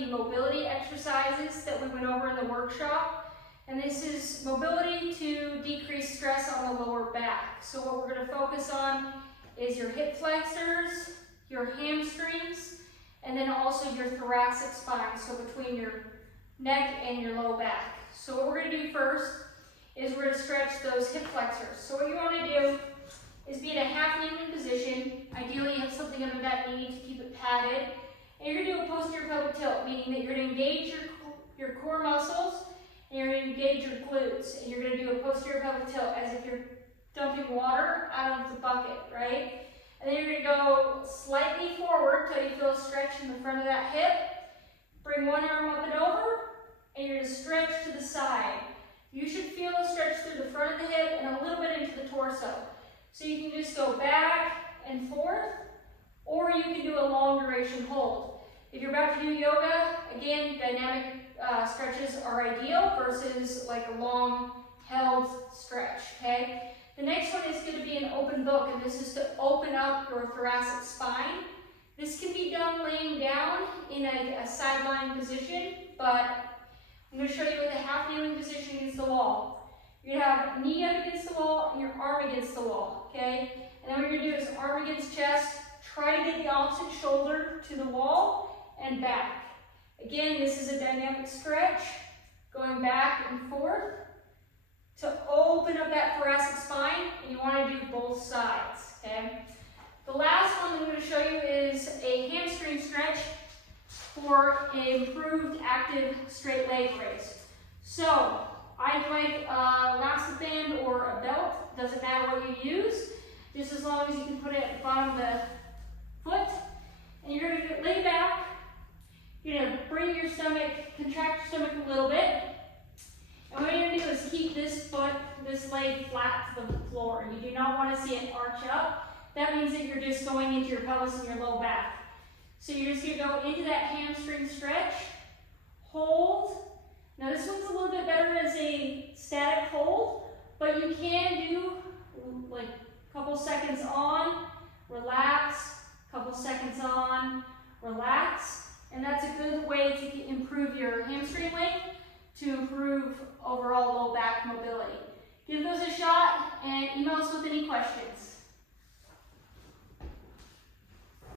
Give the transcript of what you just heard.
the mobility exercises that we went over in the workshop. And this is mobility to decrease stress on the lower back. So what we're going to focus on is your hip flexors, your hamstrings, and then also your thoracic spine, so between your neck and your low back. So what we're going to do first is we're going to stretch those hip flexors. So what you want to do is be in a half kneeling position. Ideally you have something under that knee to keep it padded. And you're going to do a posterior pelvic tilt, meaning that you're going to engage your core muscles and you're going to engage your glutes. And you're going to do a posterior pelvic tilt as if you're dumping water out of the bucket, right? And then you're going to go slightly forward till you feel a stretch in the front of that hip. Bring one arm up and over, and you're going to stretch to the side. You should feel a stretch through the front of the hip and a little bit into the torso. So you can just go back and forth, or you can do a long duration hold. If you're about to do yoga, again, dynamic stretches are ideal versus like a long held stretch, okay? The next one is going to be an open book, and this is to open up your thoracic spine. This can be done laying down in a sideline position, but I'm going to show you with a half kneeling position against the wall. You're going to have knee up against the wall and your arm against the wall, okay? And then what you're going to do is arm against chest, try to get the opposite shoulder to the wall and back. Again, this is a dynamic stretch, going back and forth to open up that thoracic spine, and you want to do both sides, okay? The last one I'm going to show you is a hamstring stretch for improved active straight leg raise. So, I like a elastic band or a belt, doesn't matter what you use, just as long as you can put it at the bottom of the foot. And you're going to lay back, you're going to bring your stomach, contract your stomach a little bit. And what you're going to do is keep this leg flat to the floor. You do not want to see it arch up. That means that you're just going into your pelvis and your low back. So you're just going to go into that hamstring stretch, hold. Now this one's a little bit better as a static hold, but you can do like a couple seconds on, relax, couple seconds on, relax. And that's a good way to improve your hamstring length, to improve overall low back mobility. Give those a shot and email us with any questions.